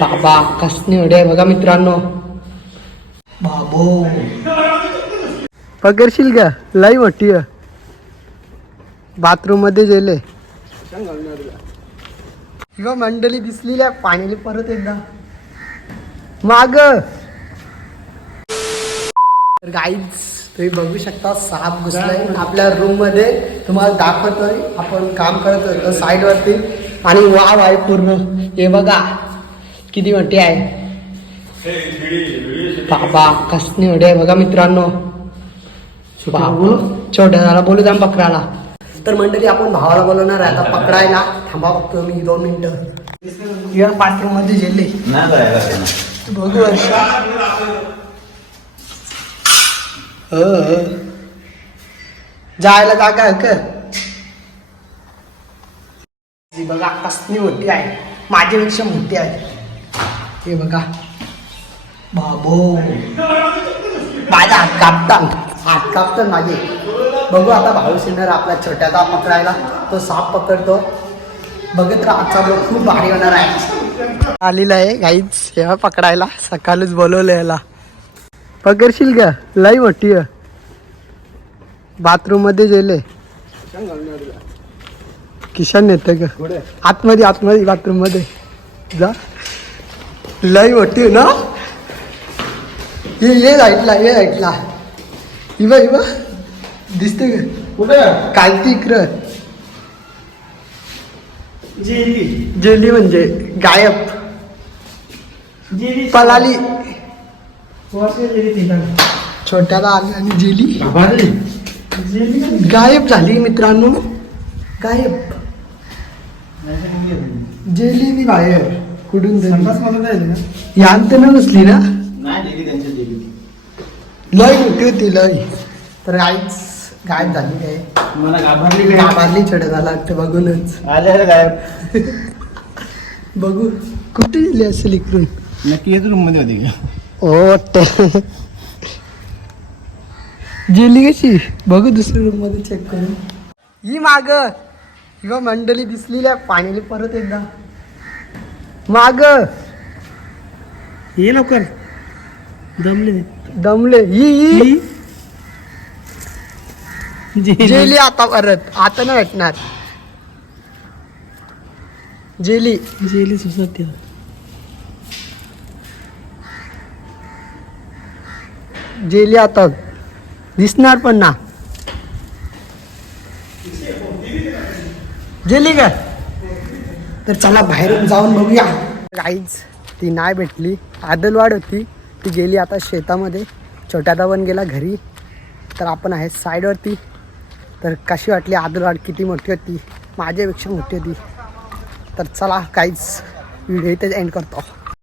बाबा कसने आहे बघा मित्रांनो. बाबो. पकडशील का लई आहे बाथरूममध्ये गेले किंवा मंडळी दिसलेली आहे पाण्याला परत एकदा. माग. तर गाईज तुम्ही बघू शकता साप घुसलाय. आपल्या रूममध्ये तुम्हाला दाखवतोय. आपण काम करत होतो साईड वरती. आणि वाव आहे पूर्ण. हे बघा. किती मोठी आहे? बाबा कसने एवढे आहे बघा मित्रांनो. बाबू छोट्या झाला बोलू द्या पकडायला तर मंडळी आपण भावाला बोलवणार आहे. आता पकडायला. थांबा बघतो मी दोन मिनिटं. या बाथरूममध्ये गेले. बघू वर्षा. जायला जागा आहे का? बघा कसली मोठी आहे. माझ्यापेक्षा मोठी आहे. हे बघा बाबो माझा हात कापतात हात कापतात माझे बघू आता भाऊ सिन्नर आपला छोट्याचा पकडायला तो साप पकडतो बघत राहा आजचा ब्लॉग खूप भारी होणार आहे आलेला आहे गाईच सेवा पकडायला सकाळीच बोलवलं याला पकडशील का लई मोठी बाथरूममध्ये गेले किशन नेते का आतमध्ये आतमध्ये बाथरूममध्ये जा लई आहे ना? ये ये साईडला ये साईडला इवा इवा. दिसते कुठे? कालती इकडं. जेली. जेली म्हणजे गायब. जेली. पलाली. छोट्याला आली आणि जेली. गायब झाली मित्रांनो. गायब. जेली बाहेर. कुठून. मला जायचं ना? नसली ना? नाही त्यांच्या जेली लय मोठी होती लय. तर आईच गायब झाली आहे मला घाबरली गाभारली छोट्या झाला ते बघूनच. आले गायब. बघू कुठे गेली असेल इकडून? नक्की येत रूममध्ये होती का? ओ ते गेली कशी? बघू दुसऱ्या रूममध्ये चेक करू ही माग किंवा मंडळी दिसलेली आहे पाण्याला परत एकदा. माग. ये लवकर. दमले. दमले. ही ही जेली. आता परत. आता नाही भेटणार. जेली. जेली सुसत जेली आता. दिसणार पण ना. जेली का? तर चला बाहेरून जाऊन बघूया. काहीच ती नाही भेटली. आदलवाड होती. ती गेली आता शेतामध्ये. छोट्या पण गेला घरी. तर आपण आहे साईडवरती. तर कशी वाटली आदलवाड? किती मोठी होती? माझ्यापेक्षा मोठी होती. तर चला काहीच व्हिडिओ इथेच एंड करतो.